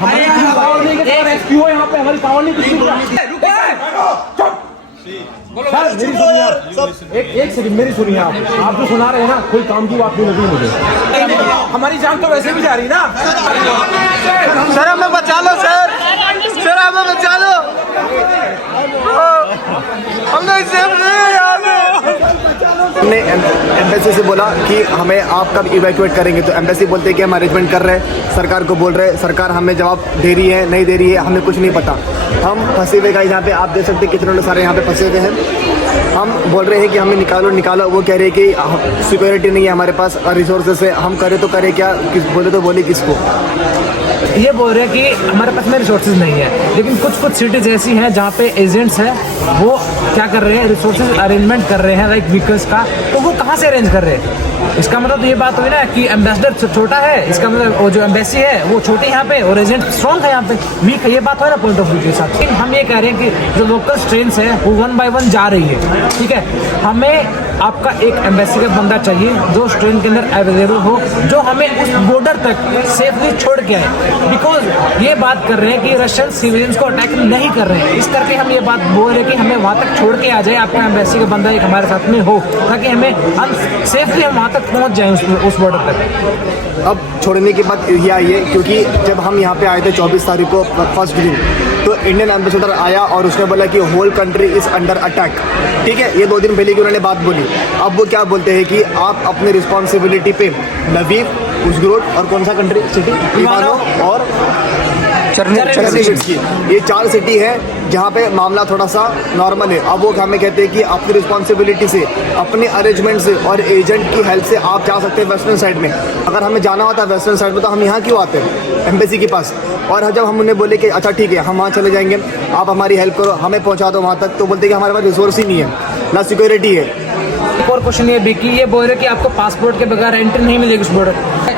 हमारी पावर नहीं है, रेस्क्यू है यहाँ पे, हमारी पावर नहीं कुछ सर मेरी सुनिए आप, एक सेकंड मेरी सुनिए आप जो सुना रहे हैं ना, कोई काम की बात नहीं लगी मुझे। हमारी जान तो वैसे भी जा रही ना। सर हमें बचा लो सर, सर हमें बचा लो, हमने सेफ नहीं यहाँ पे। हमने एम्बेसी से बोला कि हमें आप कब इवैक्यूएट करेंगे, तो एम्बेसी बोलते हैं कि हम अरेंजमेंट कर रहे हैं, सरकार को बोल रहे हैं, सरकार हमें जवाब दे रही है नहीं दे रही है, हमें कुछ नहीं पता। हम फंसे हुए गाइस यहाँ पे, आप देख सकते हैं कितने लोग सारे यहाँ पे फंसे हुए हैं। हम बोल रहे हैं कि हमें निकालो निकालो, वो कह रहे हैं कि सिक्योरिटी नहीं है हमारे पास और रिसोर्सेस है, हम करें तो करें क्या, बोले तो बोले किसको। ये बोल रहे हैं कि हमारे पास में रिसोर्सेज नहीं है, लेकिन कुछ कुछ सिटीज ऐसी हैं जहाँ पे एजेंट्स हैं, वो क्या कर रहे हैं, रिसोर्सेज अरेंजमेंट कर रहे हैं लाइक व्हीकल्स का, तो वो कहाँ से अरेंज कर रहे हैं। इसका मतलब तो ये बात हुई ना कि एम्बेसडर छोटा है, इसका मतलब वो जो एम्बेसी है वो छोटे यहाँ पे और एजेंट स्ट्रॉन्ग है यहाँ पे, वीक है, ये बात है ना पॉइंट ऑफ व्यू के साथ। लेकिन हम ये कह रहे हैं कि जो लोकल ट्रेन्स है वो 1 बाय 1 जा रही है, ठीक है। हमें आपका एक एम्बेसी का बंदा चाहिए जो उस ट्रेन के अंदर अवेलेबल हो, जो हमें उस बॉर्डर तक सेफली छोड़ के आए, बिकॉज ये बात कर रहे हैं कि रशियन सिविलियंस को अटैक नहीं कर रहे हैं, इस करके हम ये बात बोल रहे हैं कि हमें वहाँ तक छोड़ के आ जाए, आपका एम्बेसी का बंदा एक हमारे साथ में हो, ताकि हम सेफली हम वहाँ तक पहुँच जाएँ उस बॉर्डर तक। अब छोड़ने की बात ये आई है क्योंकि जब हम यहाँ पे आए थे 24 तारीख को फर्स्ट दिन, तो इंडियन एम्बेसडर आया और उसने बोला कि whole country is under attack, ठीक है। ये 2 दिन पहले की उन्होंने बात बोली। अब वो क्या बोलते हैं कि आप अपने रिस्पॉन्सिबिलिटी पे लवीव, उज़्ग्रोड और कौन सा कंट्री सिटी, इवानो और चेरनिहिव्स्की, ये 4 सिटी है जहाँ पे मामला थोड़ा सा नॉर्मल है। अब वो हमें कहते हैं कि अपनी रिस्पॉन्सिबिलिटी से, अपने अरेंजमेंट से और एजेंट की हेल्प से आप जा सकते हैं वेस्टर्न साइड में। अगर हमें जाना होता है वेस्टर्न साइड में तो हम यहाँ क्यों आते हैं एम्बेसी के पास। और जब हम उन्हें बोले कि अच्छा ठीक है हम वहाँ चले जाएंगे, आप हमारी हेल्प करो, हमें पहुँचा दो वहाँ तक, तो बोलते कि हमारे पास रिसोर्स ही नहीं है, ना सिक्योरिटी है। एक और क्वेश्चन ये भी कि ये बोल रहे कि आपको पासपोर्ट के बगैर एंट्री नहीं मिलेगी उस बॉर्डर।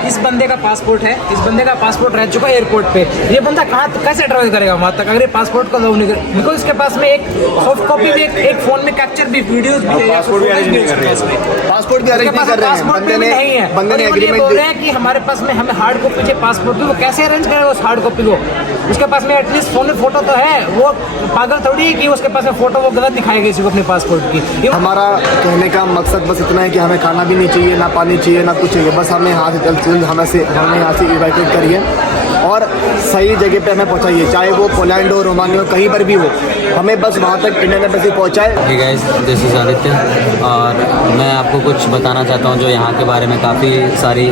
इस बंदे का पासपोर्ट है, इस बंदे का पासपोर्ट रह चुका है एयरपोर्ट पे, ये बंदा कहाँ कैसे ट्रैवल करेगा वहाँ तक अगर ये पासपोर्ट को अलाउ नहीं करे, बिकॉज इसके पास में एक सॉफ्ट कॉपी भी, एक फोन में कैप्चर भी, वीडियोस भी, पासपोर्ट भी अरेंज नहीं कर रहे हैं, पासपोर्ट भी अरेंज नहीं कर रहे हैं, बंदे ने एग्रीमेंट बोल रहे हैं कि हमारे पास में हमें हार्ड कॉपी चाहिए पासपोर्ट की, वो कैसे अरेंज करेगा उस हार्ड कॉपी को। उसके पास में एटलीस्ट फोन में फोटो तो है, वो पागल थोड़ी है कि उसके पास में फोटो वो गलत दिखाएगा किसी को अपने पासपोर्ट की। हमारा कहने का मकसद बस इतना है कि हमें खाना भी नहीं चाहिए, ना पानी चाहिए, ना कुछ चाहिए, बस हमें यहाँ से जल्द हमें यहाँ से इवैक्यूएट करिए और सही जगह पे हमें पहुँचाइए, चाहे वो पोलैंड हो, रोमानिया हो, कहीं पर भी हो, हमें बस वहाँ तक इंडियन एम्बेसी पहुँचाए। Hey guys, this is Aditya और मैं आपको कुछ बताना चाहता हूँ जो यहाँ के बारे में काफ़ी सारी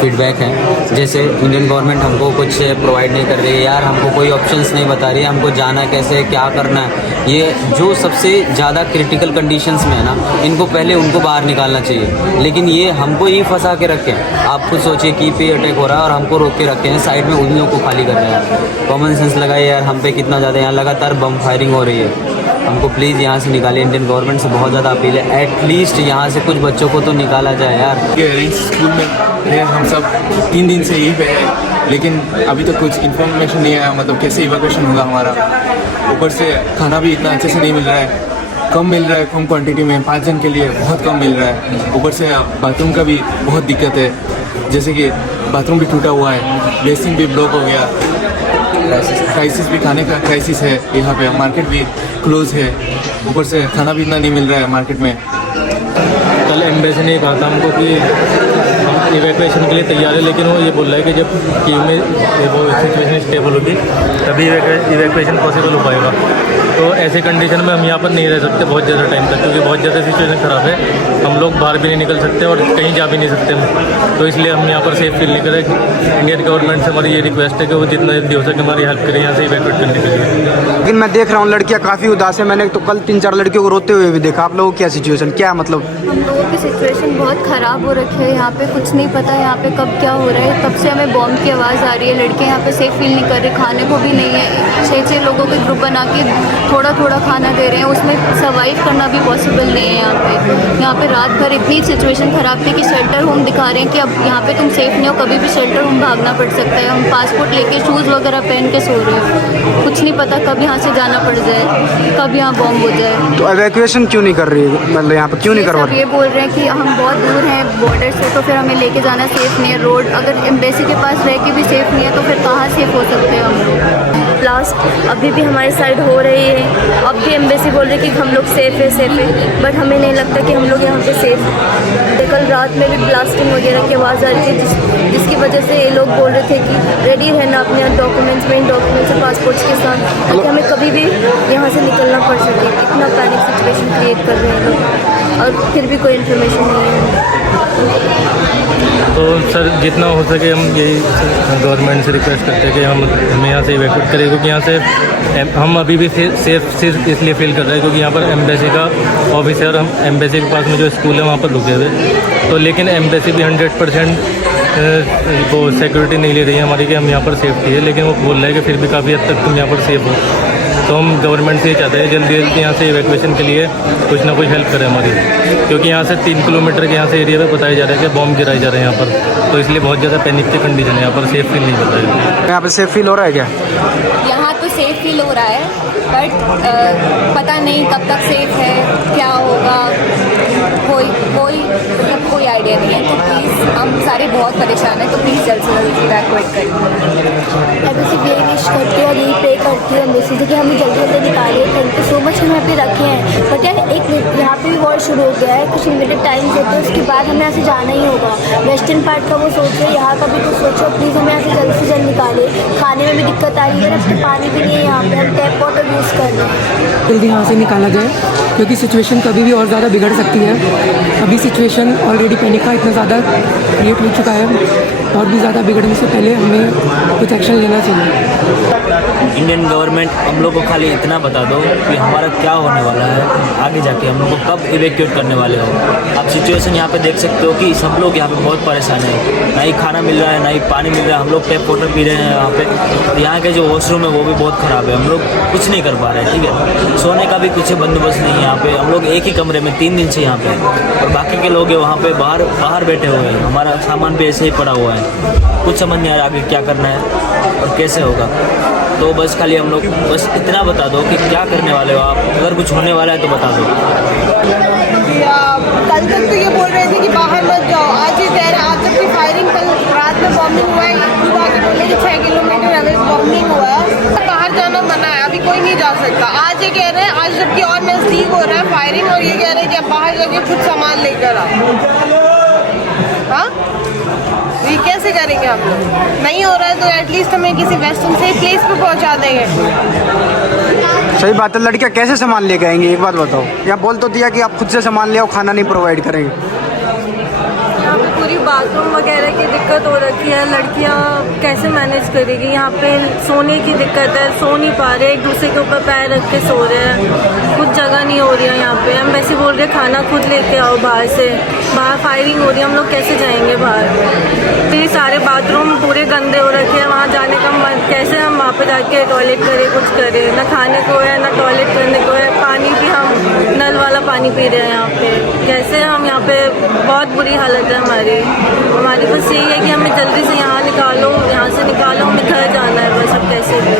फीडबैक हैं। जैसे इंडियन गवर्नमेंट हमको कुछ प्रोवाइड नहीं कर रही है यार, हमको कोई ऑप्शंस नहीं बता रही है, हमको जाना है कैसे, क्या करना है। ये जो सबसे ज़्यादा क्रिटिकल कंडीशंस में है ना, इनको पहले उनको बाहर निकालना चाहिए, लेकिन ये हमको ही फंसा के रखे हैं। आप खुद सोचिए कि पे अटैक हो रहा है और हमको रोक के रखे हैं, साइड में उन लोगों को खाली कर रहे हैं। कॉमन सेंस लगाइए यार, हम पे कितना ज़्यादा यहाँ लगातार बम फायरिंग हो रही है, हमको प्लीज़ यहाँ से निकालिए। इंडियन गवर्नमेंट से बहुत ज़्यादा अपील है, एटलीस्ट यहाँ से कुछ बच्चों को तो निकाला जाए यार। ये अरेंज स्कूल में है, हम सब 3 दिन से यहीं पे है, लेकिन अभी तक कुछ इन्फॉर्मेशन नहीं आया, मतलब कैसे इवैक्यूएशन होगा हमारा। ऊपर से खाना भी इतना अच्छे से नहीं मिल रहा है, कम मिल रहा है, कम क्वांटिटी में, 5 जन के लिए बहुत कम मिल रहा है। ऊपर से बाथरूम का भी बहुत दिक्कत है, जैसे कि बाथरूम भी टूटा हुआ है, बेसिन भी ब्लॉक हो गया, क्राइसिस भी, खाने का क्राइसिस है यहाँ पे, मार्केट भी क्लोज है, ऊपर से खाना भी इतना नहीं मिल रहा है मार्केट में। कल एम्बेसी ने कहा था हमको कि हम इवैक्यूएशन के लिए तैयार है, लेकिन वो ये बोल रहा है कि जब कीव में वो सिचुएशन स्टेबल होगी तभी इवैक्यूएशन पॉसिबल हो पाएगा। तो ऐसे कंडीशन में हम यहाँ पर नहीं रह सकते बहुत ज़्यादा टाइम तक, क्योंकि बहुत ज़्यादा सिचुएशन ख़राब है, हम लोग बाहर भी नहीं निकल सकते और कहीं जा भी नहीं सकते हम। तो इसलिए हम यहाँ पर सेफ फील नहीं करें। इंडियन गवर्नमेंट से हमारी ये रिक्वेस्ट है कि वो जितना जल्दी हो सके हमारी हेल्प करें यहाँ से इवैक्यूएट करने के लिए। लेकिन मैं देख रहा हूँ लड़कियाँ काफ़ी उदास है, मैंने तो कल 3-4 लड़कियों को रोते हुए भी देखा। आप लोगों की क्या सिचुएशन, क्या मतलब? हम लोगों की सिचुएशन बहुत ख़राब हो रखी है, यहाँ पे कुछ नहीं पता यहाँ पे कब क्या हो रहा है। तब से हमें बॉम्ब की आवाज़ आ रही है, लड़के यहाँ पे सेफ फील नहीं कर रहे, खाने को भी नहीं है। 6-6 लोगों के ग्रुप बना के थोड़ा थोड़ा खाना दे रहे हैं, उसमें सर्वाइव करना भी पॉसिबल नहीं है यहाँ पे रात भर इतनी सिचुएशन ख़राब थी कि शेल्टर होम दिखा रहे हैं कि अब यहाँ पे तुम सेफ़ नहीं हो, कभी भी शेल्टर होम भागना पड़ सकता है। हम पासपोर्ट लेके शूज़ वगैरह पहन के सो रहे हैं, कुछ नहीं पता कब यहाँ से जाना पड़ जाए, कब यहाँ बॉम्ब हो जाए। तो एवैक्यूएशन क्यों नहीं कर रही है, मतलब यहाँ पे क्यों नहीं करवा सब ये बोल रहे हैं कि हम बहुत दूर हैं बॉर्डर से, तो फिर हमें लेके जाना सेफ़ नहीं है। रोड अगर एम्बेसी के पास रह के भी सेफ़ नहीं है तो फिर कहाँ सेफ़ हो सकते हैं हम लोग। ब्लास्ट अभी भी हमारे साइड हो रही है, अब भी एम्बेसी बोल रही है कि हम लोग सेफ़ है, बट हमें नहीं लगता कि हम लोग यहाँ पे सेफ़ हैं। कल रात में भी ब्लास्टिंग वगैरह की आवाज़ आ रही थी, जिसकी वजह से ये लोग बोल रहे थे कि रेडी रहना अपने डॉक्यूमेंट्स में, इन डॉक्यूमेंट्स और पासपोर्ट्स के साथ, ताकि हमें कभी भी यहाँ से निकलना पड़ सके। इतना पैनिक सिचुएशन क्रिएट कर रहे हैं लोग, और फिर भी कोई इन्फॉर्मेशन नहीं है। तो सर जितना हो सके हम यही गवर्नमेंट से रिक्वेस्ट करते हैं कि हमें यहाँ से इवैक्यूएट करें, क्योंकि यहाँ से हम अभी भी सेफ सिर्फ इसलिए फील कर रहे हैं क्योंकि यहाँ पर एम्बेसी का ऑफिसर, हम एम्बेसी के पास में जो स्कूल है वहाँ पर रुके हुए, तो लेकिन एम्बेसी भी 100% वो सिक्योरिटी नहीं ले रही है हमारी कि हम यहाँ पर सेफ्टी है, लेकिन वो बोल रहा है कि फिर भी काफ़ी हद तक तुम यहाँ पर सेफ हो। तो हम गवर्नमेंट से ये चाहते हैं जल्दी जल्दी यहाँ से इवैक्यूएशन के लिए कुछ ना कुछ हेल्प करें हमारी, क्योंकि यहाँ से 3 किलोमीटर के यहाँ से एरिया पे बताया जा रहा है कि बॉम्ब गिराए जा रहे हैं यहाँ पर, तो इसलिए बहुत ज़्यादा पैनिक की कंडीशन है यहाँ पर, सेफ फील नहीं कर रहा है। यहाँ पे सेफ फील हो रहा है क्या? यहाँ तो सेफ फील हो रहा है, बट पता नहीं कब तक सेफ है, क्या होगा, कोई आइडिया नहीं है। तो प्लीज़ हम सारे बहुत परेशान हैं, तो प्लीज़ जल्द से जल्द इवैक्यूएट करें। मैं बस यही विश करती हूँ और यही प्रे करती हूँ एम्बेसी से कि हमें जल्दी जल्दी निकालिए। थैंक यू सो मच, हम यहाँ पे रखे हैं, बट यार एक यहाँ पे भी वॉर शुरू हो गया है, कुछ लिमिटेड टाइम से, तो उसके बाद हमें यहाँ से जाना ही होगा। वेस्टर्न पार्ट का वो सोच रहे, यहाँ का भी कुछ सोचो, प्लीज़ हमें यहाँ से जल्द से जल्द निकाले। खाने में भी दिक्कत आ रही है, अब तो पानी भी नहीं है यहाँ पे, हम टैप वाटर यूज़ कर रहे हैं। जल्दी यहाँ से निकाला जाए, क्योंकि सिचुएशन कभी भी और ज़्यादा बिगड़ सकती है। अभी सिचुएशन ऑलरेडी पैनिक का इतना ज़्यादा क्रिएट हो चुका है, और भी ज़्यादा बिगड़ने से पहले हमें कुछ एक्शन लेना चाहिए। इंडियन गवर्नमेंट हम लोग को खाली इतना बता दो कि हमारा क्या होने वाला है आगे जाके, हम लोग को कब इवैक्यूएट करने वाले हो। आप सिचुएशन यहाँ पे देख सकते हो कि सब लोग यहाँ पे बहुत परेशान है, ना ही खाना मिल रहा है, ना ही पानी मिल रहा है। हम लोग टैप वाटर पी रहे हैं यहाँ पे, यहाँ के जो वॉशरूम है वो भी बहुत ख़राब है, हम लोग कुछ नहीं कर पा रहे हैं। ठीक है, सोने का भी कुछ बंदोबस्त नहीं है यहाँ पे। हम लोग एक ही कमरे में 3 दिन से यहाँ पे, और बाकी के लोग वहाँ पे बाहर बैठे हुए हैं। हमारा सामान भी ऐसे ही पड़ा हुआ है, कुछ समझ नहीं आ रहा आगे क्या करना है और कैसे होगा। तो बस खाली हम लोग बस इतना बता दो कि क्या करने वाले हो आप, अगर कुछ होने वाला है तो बता दो। कल तक तो ये बोल रहे थे कि बाहर मत जाओ, आज ये कह रहे हैं, आज जब की फायरिंग कल रात में बॉम्बिंग हुआ है, 6 किलोमीटर अगर बॉम्बिंग हुआ है, बाहर जाना मना है, अभी कोई नहीं जा सकता। आज ये कह रहे हैं, आज जबकि और नज़दीक हो रहा है फायरिंग, और ये कह रहे हैं कि अब बाहर जाके कुछ सामान लेकर आओ। हाँ, ये कैसे करेंगे हम लोग? नहीं हो रहा है तो एटलीस्ट हमें किसी वेस्टर्न से प्लेस पे पहुंचा देंगे। सही बात है, लड़कियाँ कैसे सामान लेके आएंगी, एक बात बताओ। यहाँ बोल तो दिया कि आप खुद से सामान ले आओ, खाना नहीं प्रोवाइड करेंगे। यहाँ पे पूरी बाथरूम वगैरह की दिक्कत हो रखी है, लड़कियाँ कैसे मैनेज करेगी? यहाँ पे सोने की दिक्कत है, सो नहीं पा रहे, एक दूसरे के ऊपर पैर रख के सो रहे हैं, कुछ जगह नहीं हो रही है यहाँ पे। एम्बेसी बोल रहे खाना खुद लेके आओ बाहर से, बाहर फायरिंग हो रही है, हम लोग कैसे जाएंगे बाहर? फिर सारे बाथरूम पूरे गंदे हो रखे हैं, वहाँ जाने का मन, कैसे हम वहाँ पे जाके टॉयलेट करें, कुछ करें? ना खाने को है, ना टॉयलेट करने को है, पानी भी हम नल वाला पानी पी रहे हैं यहाँ पे। कैसे हम यहाँ पे, बहुत बुरी हालत है हमारी बस यही है कि हमें जल्दी से यहाँ निकालो, यहाँ से निकालो, हमें घर जाना है बस, अब कैसे भी।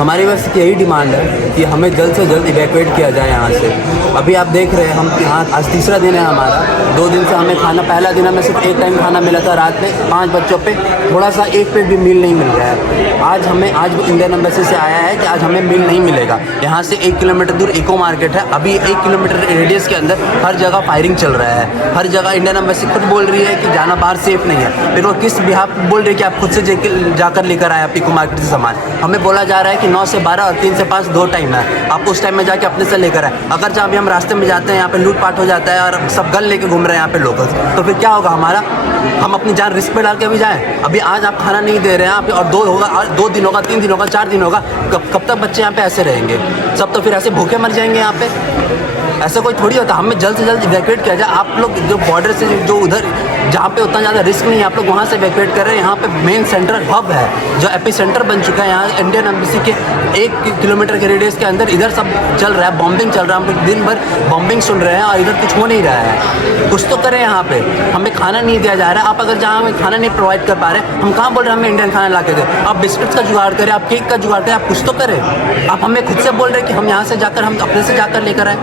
हमारी बस यही डिमांड है कि हमें जल्द से जल्द इवैक्यूएट किया जाए यहाँ से। अभी आप देख रहे हैं हम यहाँ, आज तीसरा दिन है हमारा, 2 दिन से हमें खाना, पहला दिन हमें सिर्फ 1 टाइम खाना मिला था रात में 5 बच्चों पे, थोड़ा सा 1 प्लेट भी मील नहीं मिल रहा है। आज इंडियन एम्बेसी से आया है कि आज हमें मील नहीं मिलेगा। यहाँ से 1 किलोमीटर दूर इको मार्केट है, अभी 1 किलोमीटर रेडियस के अंदर हर जगह फायरिंग चल रहा है, हर जगह इंडियन एम्बेसी खुद बोल रही है कि जाना बाहर सेफ नहीं है। फिर वो किस बिहाफ बोल रही है कि आप खुद से जाकर लेकर आए आप इको मार्केट से सामान। हमें बोला जा रहा है कि 9 से 12 और 3 से 5 2 टाइम है, आप उस टाइम में जाके अपने से लेकर आए। अगर जहाँ भी हम रास्ते में जाते हैं यहाँ पे लूटपाट हो जाता है और सब गन लेके घूम रहे हैं यहाँ पे लोग, तो फिर क्या होगा हमारा? हम अपनी जान रिस्क पे डाल के अभी जाएं? अभी आज आप खाना नहीं दे रहे हैं आप, और 2 दिन होगा, 3 दिन होगा, 4 दिन होगा, कब तक बच्चे यहाँ पे ऐसे रहेंगे? सब तो फिर ऐसे भूखे मर जाएंगे यहाँ पे। ऐसा कोई थोड़ी होता, हमें जल्द से जल्द इवैक्यूएट किया जाए। आप लोग जो बॉर्डर से जो उधर जहाँ पे उतना ज़्यादा रिस्क नहीं है, आप लोग वहाँ से इवैक्यूएट कर रहे हैं। यहाँ पे मेन सेंट्रल हब है जो एपी सेंटर बन चुका है। यहाँ इंडियन एम्बेसी के 1 किलोमीटर के रेडियस के अंदर इधर सब चल रहा है, बॉम्बिंग चल रहा है। हम लोग दिन भर बॉम्बिंग सुन रहे हैं और इधर कुछ हो नहीं रहा है। कुछ तो करें यहाँ पे, हमें खाना नहीं दिया जा रहा है। आप अगर जहाँ हमें खाना नहीं प्रोवाइड कर पा रहे, हम कहाँ बोल रहे हैं हमें इंडियन खाना ला के दे। आप बिस्किट्स का जुगाड़ करें, आप केक का जुगाड़ करें, आप कुछ तो करें। आप हमें खुद से बोल रहे हैं कि हम यहाँ से जाकर, हम अपने से जाकर लेकर आए।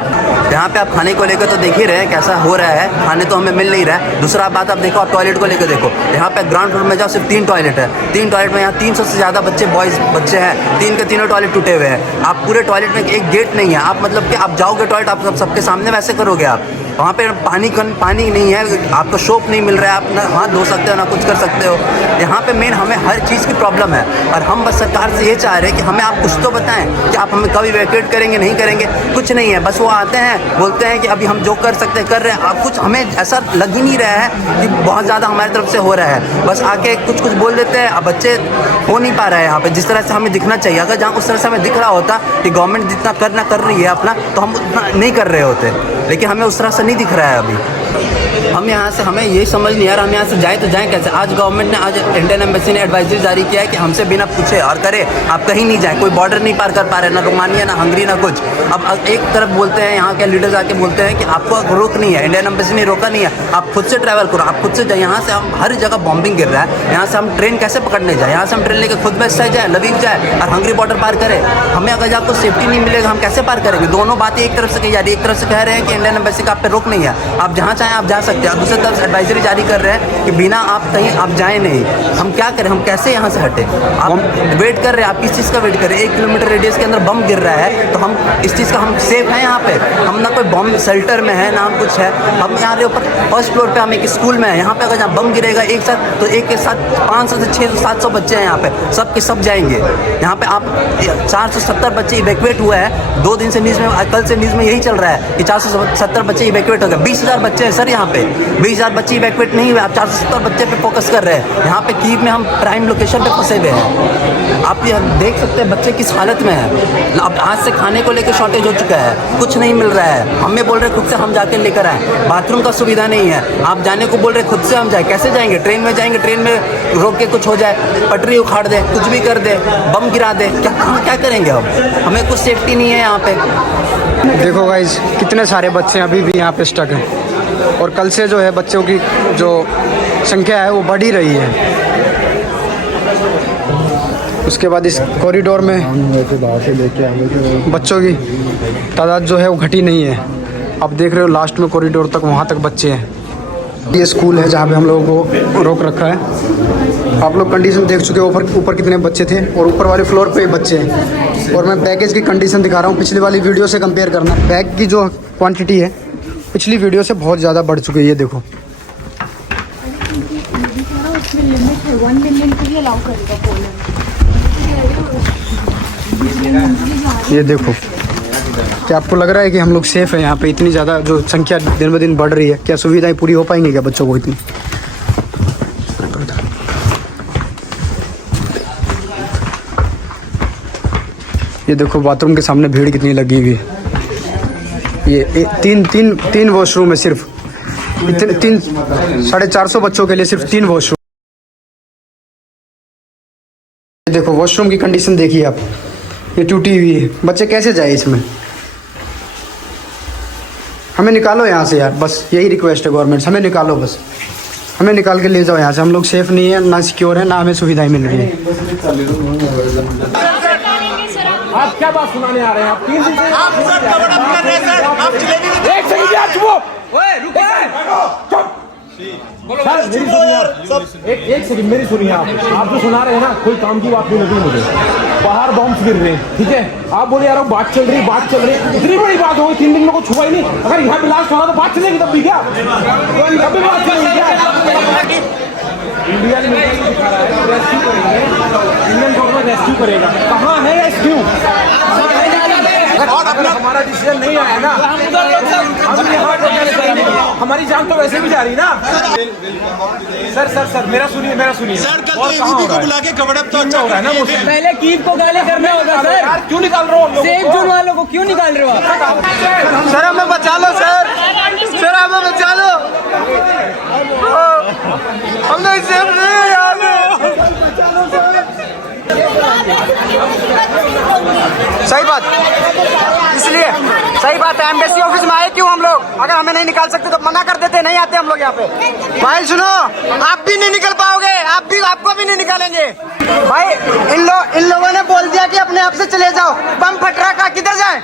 यहाँ पे आप खाने को लेकर तो देख ही रहे हैं कैसा हो रहा है, खाने तो हमें मिल नहीं रहा है। दूसरा बात आप देखो, आप टॉयलेट को लेकर देखो, यहाँ पे ग्राउंड फ्लोर में जाओ सिर्फ 3 टॉयलेट है। 3 टॉयलेट में यहाँ 300 से ज़्यादा बॉयज़ बच्चे हैं, 3 के तीनों टॉयलेट टूटे हुए हैं। आप पूरे टॉयलेट में एक गेट नहीं है, आप मतलब कि आप जाओगे टॉयलेट, आप सबके सामने वैसे करोगे आप। वहाँ पे पानी नहीं है, आपको सोप नहीं मिल रहा है, आप ना हाथ धो सकते हो ना कुछ कर सकते हो। यहाँ पे मेन हमें हर चीज़ की प्रॉब्लम है और हम बस सरकार से ये चाह रहे हैं कि हमें आप कुछ तो बताएं कि आप हमें कब इवैक्यूएट करेंगे, नहीं करेंगे, कुछ नहीं है। बस वो आते हैं, बोलते हैं कि अभी हम जो कर सकते हैं कर रहे हैं। आप कुछ, हमें ऐसा लग ही नहीं रहा है कि बहुत ज़्यादा हमारी तरफ से हो रहा है। बस आके कुछ बोल देते हैं। अब बच्चे हो नहीं पा रहा है यहाँ पे जिस तरह से हमें दिखना चाहिए। अगर जहाँ उस तरह से हमें दिख रहा होता कि गवर्नमेंट जितना करना कर रही है अपना, तो हम उतना नहीं कर रहे होते, लेकिन हमें उस तरह से नहीं दिख रहा है अभी। हम यहाँ से, हमें ये समझ नहीं आ रहा हम यहाँ से जाए तो जाएँ कैसे। आज गवर्नमेंट ने, आज इंडियन एम्बेसी ने एडवाइजरी जारी किया है कि हमसे बिना पूछे और करे आप कहीं नहीं जाएँ। कोई बॉर्डर नहीं पार कर पा रहे, ना रोमानिया ना हंगरी ना कुछ। अब एक तरफ बोलते हैं, यहाँ के लीडर्स आके बोलते हैं कि आपको रोक नहीं है, इंडियन एम्बेसी ने रोका नहीं है, आप खुद से ट्रैवल करो, आप खुद से जाए। यहाँ से हम हर जगह बॉम्बिंग गिर रहा है, यहाँ से हम ट्रेन कैसे पकड़ने जाए? यहाँ से हम ट्रेन लेकर खुद बेस्ट जाए, लवीव जाए और हंगरी बॉर्डर पार करें। हमें अगर आपको सेफ्टी नहीं मिलेगा हम कैसे पार करेंगे? दोनों बातें एक तरफ से कही जा रही है। एक तरफ से कह रहे हैं कि इंडियन एम्बेसी का आप पे रोक नहीं है, आप जहाँ चाहें आप जा सकते हैं। दूसरी तरफ एडवाइजरी जारी कर रहे हैं कि बिना आप कहीं आप जाएं नहीं। हम क्या करें, हम कैसे यहाँ से हटे? आप वेट कर रहे हैं, आप किस चीज़ का वेट कर रहे हैं? 1 किलोमीटर रेडियस के अंदर बम गिर रहा है, तो हम इस चीज़ का, हम सेफ हैं यहाँ पे? हम ना कोई बम शेल्टर में है ना हम कुछ है। हम यहाँ ऊपर फर्स्ट फ्लोर पे हम एक स्कूल में है, यहाँ पे अगर जहाँ बम गिरेगा एक साथ, तो एक के साथ 500 से 600 700 बच्चे हैं यहाँ पे, सब के सब जाएंगे। यहाँ पे आप 470 बच्चे इवैक्यूएट हुए हैं 2 दिन से। न्यूज़ में, कल से न्यूज़ में यही चल रहा है कि 470 बच्चे इवैक्यूएट हो गए। 20,000 बच्चे हैं सर यहाँ पे, 20,000 बच्चे इवैक्यूएट नहीं हुए। आप 470 बच्चे पे फोकस कर रहे हैं। यहाँ पे कीव में हम प्राइम लोकेशन पे फंसे हुए हैं। आप ये देख सकते हैं बच्चे किस हालत में हैं। अब आज से खाने को लेकर शॉर्टेज हो चुका है, कुछ नहीं मिल रहा है। हमें बोल रहे खुद से हम जाके लेकर आए, बाथरूम का सुविधा नहीं है। आप जाने को बोल रहे खुद से हम जाए, कैसे जाएंगे? ट्रेन में जाएंगे, ट्रेन में रोक के कुछ हो जाए, पटरी उखाड़ दे, कुछ भी कर दे, बम गिरा दे, क्या करेंगे हम? हमें कुछ सेफ्टी नहीं है यहाँ पे। देखो गाइस, कितने सारे बच्चे अभी भी यहाँ पे स्टक हैं और कल से जो है बच्चों की जो संख्या है वो बढ़ ही रही है। उसके बाद इस कॉरिडोर में बच्चों की तादाद जो है वो घटी नहीं है। आप देख रहे हो लास्ट में कॉरिडोर तक, वहाँ तक बच्चे हैं। ये स्कूल है जहाँ पे हम लोगों को रोक रखा है। आप लोग कंडीशन देख चुके हो, ऊपर कितने बच्चे थे और ऊपर वाले फ्लोर पे बच्चे हैं। और मैं बैगेज की कंडीशन दिखा रहा हूँ, पिछली वाली वीडियो से कंपेयर करना। बैग की जो क्वांटिटी है पिछली वीडियो से बहुत ज़्यादा बढ़ चुकी है। ये देखो, ये देखो, क्या आपको लग रहा है कि हम लोग सेफ़ हैं यहाँ पे? इतनी ज़्यादा जो संख्या दिन ब दिन बढ़ रही है, क्या सुविधाएं पूरी हो पाएंगी क्या बच्चों को इतनी? ये देखो बाथरूम के सामने भीड़ कितनी लगी हुई है। ये तीन वॉशरूम है सिर्फ, इतने 450 बच्चों के लिए सिर्फ 3 वॉशरूम। देखो वॉशरूम की कंडीशन देखिए आप, ये टूटी हुई है। बच्चे कैसे जाए इसमें? हमें निकालो यहाँ से यार, बस यही रिक्वेस्ट है गवर्नमेंट से, हमें निकालो, बस हमें निकाल के ले जाओ यहाँ से। हम लोग सेफ नहीं है, ना सिक्योर है, ना हमें सुविधाएं मिल रही है। आप क्या बात सुनाने आ रहे हैं? आप 3 दिन से आप सर का बड़ा कर रहे हैं सर, आप जलेबी एक सेकंड यार, चुप। ओए रुक, चुप। सर मेरी सुनिए आप, एक सेकंड मेरी सुनिए आप जो सुना रहे हैं ना, कोई काम की बात नहीं लगी मुझे। बाहर बॉम्ब गिर रहे हैं, ठीक है? आप बोले यार बात चल रही है, इतनी बड़ी बात होगी 3 दिन में कुछ हुआ ही नहीं। अगर यहाँ पे लास्ट होना तो बात चलेगी तब भी क्या? तब भी बात चलेगी क्या? इंडिया ने दिखा रहा है रेस्क्यू करेंगे, इंडियन गवर्नमेंट रेस्क्यू करेगा। कहाँ है रेस्क्यू? और अपना हमारा डिसीजन नहीं आया ना। हम यहाँ हमारी जान तो वैसे भी जा रही ना। सर मेरा सुनिए सर कल तो एबीपी को बुला के कवर अप तो अच्छा हो रहा है ना। पहले कीप को गाली करना होगा सर। यार क्यों निकाल रहे हो? सेफ जोन वालों को क्यों निकाल रहे हो आप? सर हमें बचा लो सर, हमें बचा लो, हम लोग सेफ नहीं है यहाँ पे। सही बात, इसलिए सही बात है। एम्बेसी ऑफिस में आए क्यों हम लोग? अगर हमें नहीं निकाल सकते तो मना कर देते, नहीं आते हम लोग यहाँ पे। भाई सुनो, आप भी नहीं निकल पाओगे, आपको भी नहीं निकालेंगे भाई। इन लोगों ने बोल दिया कि अपने आप से चले जाओ, बम फट रहा का, किधर जाए?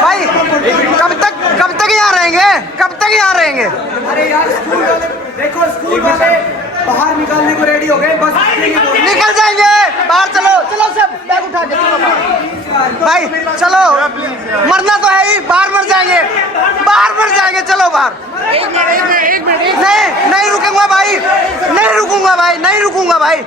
भाई कब तक यहाँ रहेंगे, कब तक यहाँ रहेंगे? अरे यार स्कूल वाले देखो, स्कूल वाले बाहर निकालने को रेडी हो गए, बस निकल जाएंगे बाहर। चलो सब बैग उठा के चलो बाहर। भाई चलो, मरना तो है ही, बाहर मर जाएंगे, चलो बाहर। नहीं रुकूंगा भाई, नहीं रुकूंगा भाई।